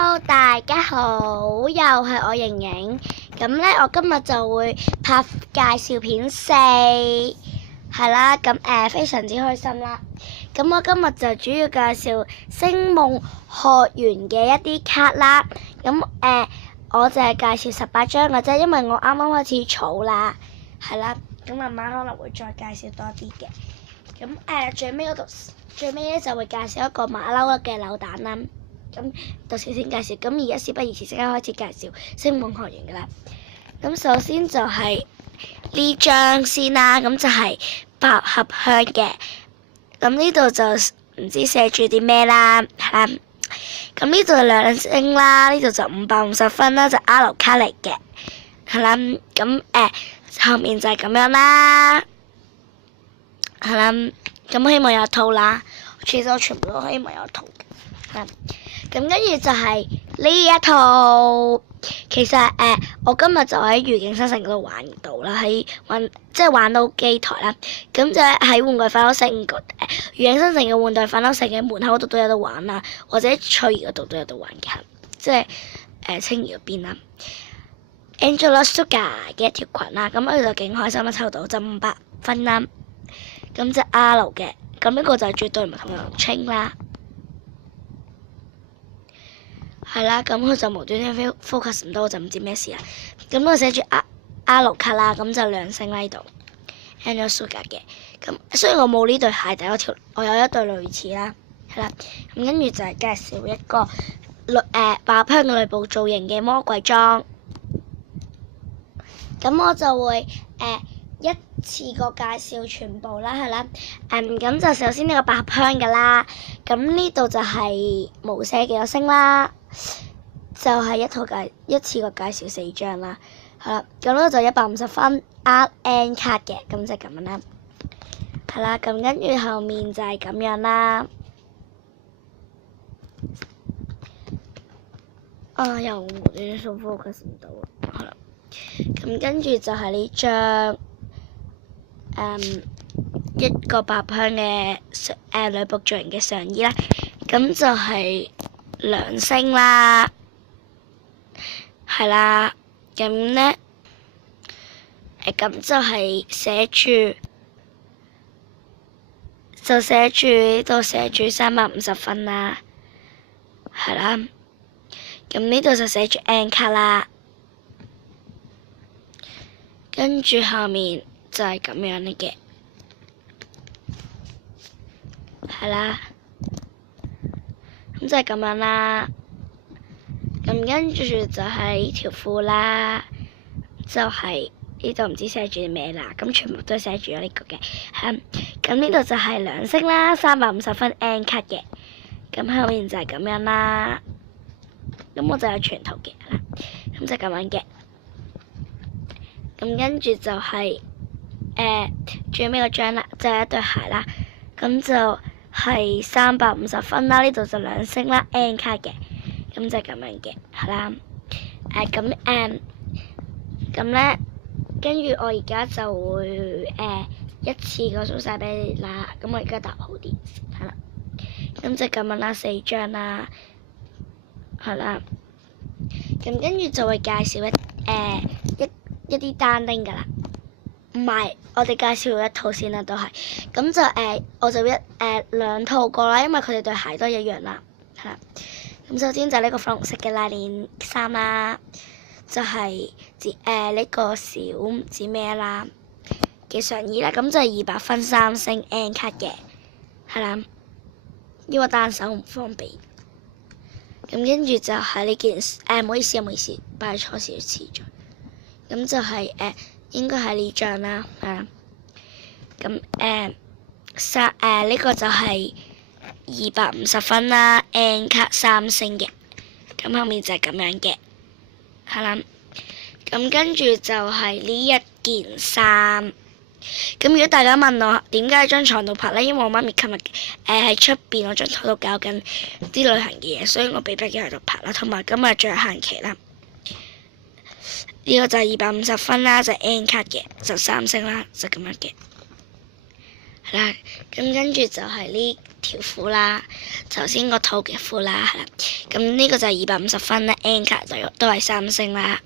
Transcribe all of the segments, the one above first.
Hello，大家好，又係我瑩瑩。咁呢，我今日就會拍介紹片4，係啦。咁非常之開心啦。咁我今日就主要介紹星夢學園嘅一啲卡啦。咁我就係介紹18張嘅啫，因為我啱啱開始儲啦，係啦。咁慢慢可能會再介紹多啲嘅。咁最尾咧就會介紹一個馬騮嘅扭蛋啦。咁到時先介紹。咁而家事不宜遲，即刻開始介紹星夢學園嘅啦。咁首先就係呢張先啦，咁就係百合香嘅。咁呢度就唔知寫住啲咩啦，係啦。咁呢度2星啦，呢度就550分啦，就 R 卡嚟嘅，係啦。咁後面就係咁樣啦，係啦。咁希望有套啦，其實我全部都希望有套嘅，係啦。咁跟住就係呢一套，其實我今日就喺愉景新城嗰度玩到啦，即係玩到機台啦。咁就喺玩具反斗城愉景新城嘅玩具反斗城嘅門口嗰度都有得玩啦，或者翠怡嗰度都有得玩嘅，即係青怡嗰邊啦。Angela Sugar 嘅一條裙啦，咁我哋就勁開心啦，抽到就500分啦。咁就 R 嘅，咁呢個就係絕對唔同嘅青啦。係啦，咁佢就無端端 focus 唔到，我就唔知咩事啦。咁我寫住 R 卡啦，咁就2星啦呢度 Angel Sugar 嘅。咁雖然我冇呢對鞋，但係我有一對類似啦，係啦。咁跟住就係介紹一個百合香嘅內部造型嘅魔鬼裝。咁我就會一次過介紹全部啦，係啦。咁就首先呢個百合香嘅啦，咁呢度就係冇寫幾多星啦，就係一次過介紹4張啦，係啦。咁呢就150分 RN 卡嘅，咁就咁樣啦，係啦。咁跟住後面就係咁樣啦。又無端端 focus 唔到，係啦。咁跟住就係呢張一個百合香嘅女僕造型嘅上衣啦，咁就係2星啦，係啦。咁呢，咁就係寫住呢度寫住350分啦，係啦。咁呢度就寫住 N 卡啦，跟住後面就係咁樣嘅，係啦。咁就係咁樣啦。咁跟住就係呢條褲啦，就係呢度唔知寫住啲咩啦。咁全部都寫住咗呢個嘅。咁呢度就係2星啦，350分 N 卡嘅。咁後面就係咁樣啦。咁我就有全套嘅啦。咁就咁樣嘅。咁跟住就係最尾嗰張啦，就係一對鞋啦。咁就係350分啦，呢度就2星啦 N 卡嘅。咁就咁樣嘅，係啦。咁咧，跟住我而家就會一次過數晒俾你啦。咁我而家答好啲，係啦。咁就咁樣啦，4張啦，係啦。咁跟住就會介紹一啲單丁噶啦，唔係，我哋介紹一套先啦，都係。咁就我就2套過啦，因為佢哋對鞋都一樣啦，係啦。咁首先就呢個粉紅色嘅拉鏈衫啦，就係呢個小唔知咩啦嘅上衣啦，咁就係200分3星 N 卡嘅，係啦。因為單手唔方便。咁跟住就係呢件唔好意思，擺錯少少次序。咁就係應該係呢張啦，係啦。咁呢個就係250分啦 ，N 卡3星嘅。咁後面就係咁樣嘅，係啦。咁跟住就係呢一件衫。咁如果大家問我點解喺張床度拍呢？因為我媽咪琴日喺出邊嗰張台度搞緊啲旅行嘅嘢，所以我被迫要喺度拍啦。同埋今日最後限期啦。呢個就係250分啦，就係 N 卡嘅，就3星啦，就咁樣嘅。係啦，咁跟住就係呢條褲啦，頭先個套嘅褲啦，係啦。咁呢個就係250分啦，N 卡都係3星啦。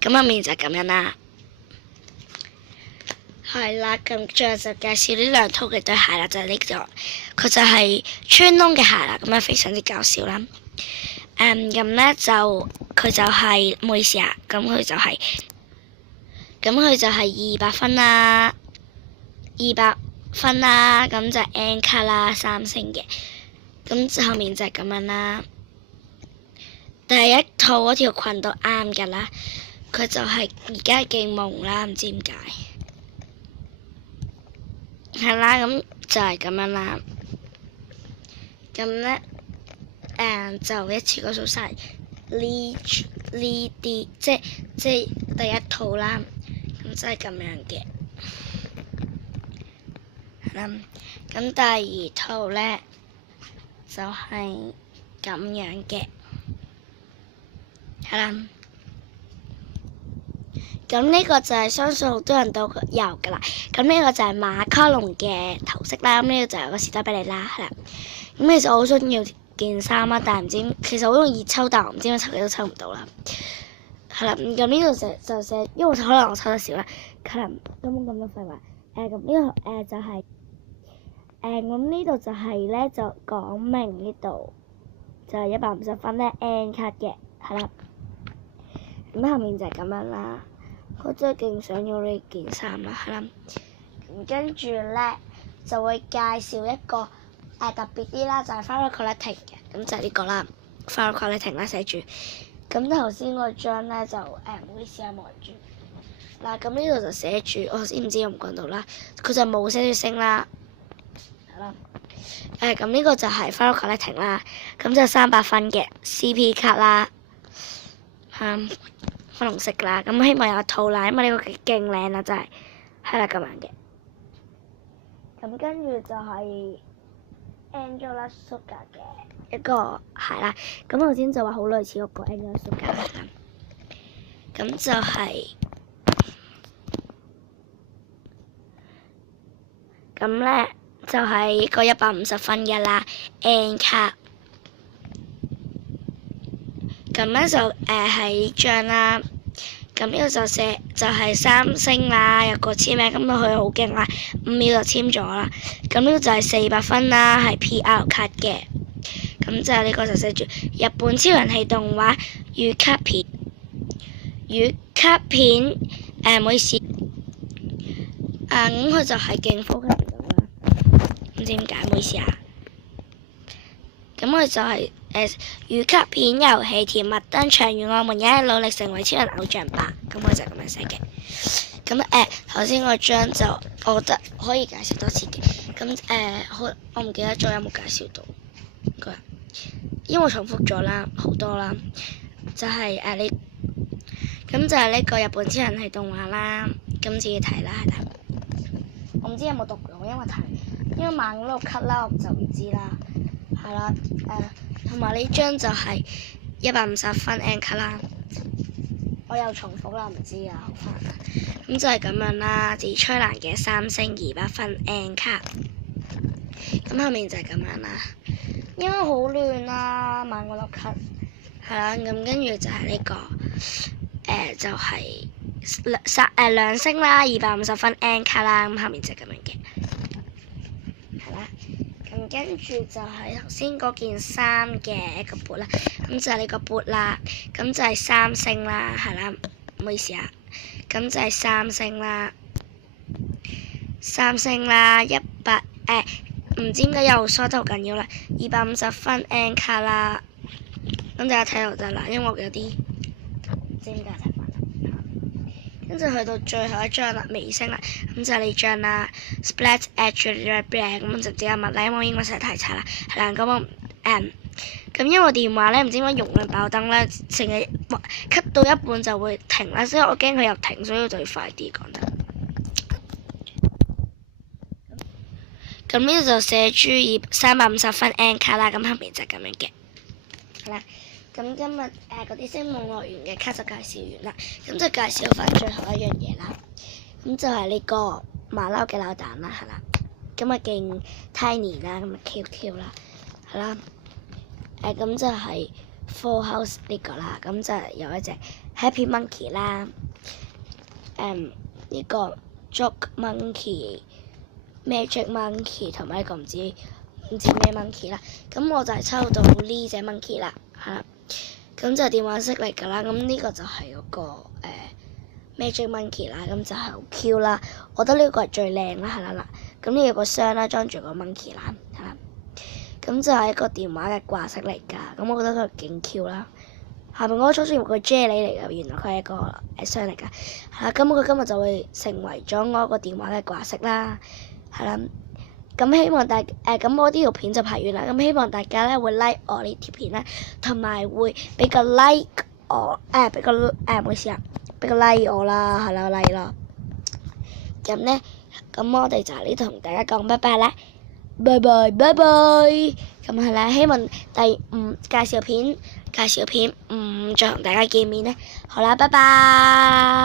咁後面就係咁樣啦。係啦，咁最後就介紹呢兩套嘅對鞋啦，就係呢個，佢就係穿窿嘅鞋啦，咁樣非常之搞笑啦。咁咧就佢就係唔好意思啊，咁佢就係200分啦，200分啦，咁就係 N 卡啦，3星嘅，咁後面就係咁樣啦。第一套嗰條裙都啱㗎啦，佢就係而家勁蒙啦，唔知點解。係啦，咁就係咁樣啦。咁咧，就一次過數晒呢啲，即係第一套啦。咁即係咁樣嘅。係啦，咁第二套咧就係咁樣嘅。係啦。咁呢個就係相信好多人都有噶啦。咁呢個就係馬卡龍嘅頭飾啦。咁呢個就係個士多啤梨啦，係啦。咁其實我好想要件衫啦，但係唔知其實好容易抽，但我唔知點解抽幾都抽唔到啦。係啦，咁呢度就寫，因為可能我抽得少啦，可能根本咁多廢話。咁呢個就係咁呢度就係咧就講明呢度就係150分咧 N 卡嘅，係啦。咁後面就係咁樣啦。我真係勁想要呢件衫啦，係啦。跟住咧就會介紹一個特別啲啦，就係 Flower Collecting 嘅，咁就係呢個啦 ，Flower Collecting 啦寫住。咁頭先嗰張咧就唔好意思啊，望住。嗱，咁呢度就寫住，我先唔知有冇講到啦，佢就冇寫住星啦，係啦。咁呢個就係 Flower Collecting 啦，咁就300分嘅 CP 卡啦，粉紅色啦，咁希望有套啦，因為呢個勁靚啦，真係，係啦咁樣嘅。咁跟住就係 Angela Sugar 嘅一個鞋啦，咁頭先就話好類似嗰個 Angela Sugar 啦，咁就係咁咧，就係一個150分嘅啦 N 卡。咁咧就係呢張啦，咁呢個就寫就係3星啦，有個簽名，咁佢好勁啦，5秒就簽咗啦。咁呢個就係400分啦，係 PR 卡嘅。咁就呢個就寫住日本超人氣動畫與卡片，唔好意思，咁佢就係勁科級咁啦，唔知點解，唔好意思啊。咁佢就係與卡片遊戲甜蜜登場，願我們一起努力成為超人偶像吧。咁我就咁樣寫嘅。咁頭先嗰張就我覺得可以介紹多次嘅。咁我唔記得咗有冇介紹到佢，因為我重複咗啦，好多啦。就係咁就係呢個日本超人係動畫啦。咁自己睇啦，係啦。我唔知有冇讀到，因為慢嗰度 cut 啦，我就唔知啦。係啦，同埋呢張就係150分 N 卡啦，我又重複啦，唔知啊，好煩啊。咁就係咁樣啦，自吹蘭嘅3星200分 N 卡，咁後面就係咁樣啦，因為好亂啦，慢嗰度 cut，係啦，咁跟住就係呢個，就係2星啦，250分 N 卡啦，咁後面就係咁樣嘅。跟住就係頭先嗰件衫嘅一個缽啦，咁就係呢個缽啦，咁就係3星啦，係啦，唔好意思啊，咁就係3星啦，3星啦，100唔知點解又疏得好緊要啦，250分 N 卡啦，咁大家睇到就啦，因為我有啲唔知點解睇唔到。跟住去到最後一張啦，尾聲啦，咁就係呢張啦 ，Splat Edge Black， 咁就直接問啦，因為我英文實在太差啦，係啦，咁我咁因為我電話咧唔知點解容量爆燈咧，成日cut到一半就會停啦，所以我驚佢又停，所以我就要快啲講得。咁呢度就寫住350分 N 卡啦，咁後面就係咁樣嘅，係啦。咁今日嗰啲星夢樂園嘅卡就介紹完啦，咁就介紹翻最後一樣嘢啦。咁就係呢個馬騮嘅扭蛋啦，係啦。咁啊勁 tiny 啦，咁啊 Q 啦，係啦。咁就係 Full House 呢個啦，咁就有一隻 Happy Monkey 啦，呢個 Joke Monkey、Magic Monkey 同埋一個唔知咩 monkey 啦。咁我就係抽到呢隻 monkey 啦，係啦。咁就電話色嚟㗎啦。咁呢個就係嗰個Magic Monkey 啦，咁就係好 Q 啦。我覺得呢個係最靚啦，係啦啦。咁呢有個箱啦，裝住個 monkey 啦，係啦。咁就係一個電話嘅掛飾嚟㗎。咁我覺得佢勁 Q 啦。下面嗰個初初以為佢 jelly 嚟㗎，原來佢係一個箱嚟㗎。係啦，咁佢今日就會成為咗我一個電話嘅掛飾啦。係啦。咁希望咁我呢條片就拍完啦。咁希望大家咧會 like 我呢條片啦，同埋會俾個 like 我俾個唔好意思啊，俾個 like 我啦，係啦 like 啦。咁咧，咁我哋就喺呢度同大家講拜拜啦，拜拜拜拜。咁係啦，希望第5介紹片再同大家見面咧。好啦，拜拜。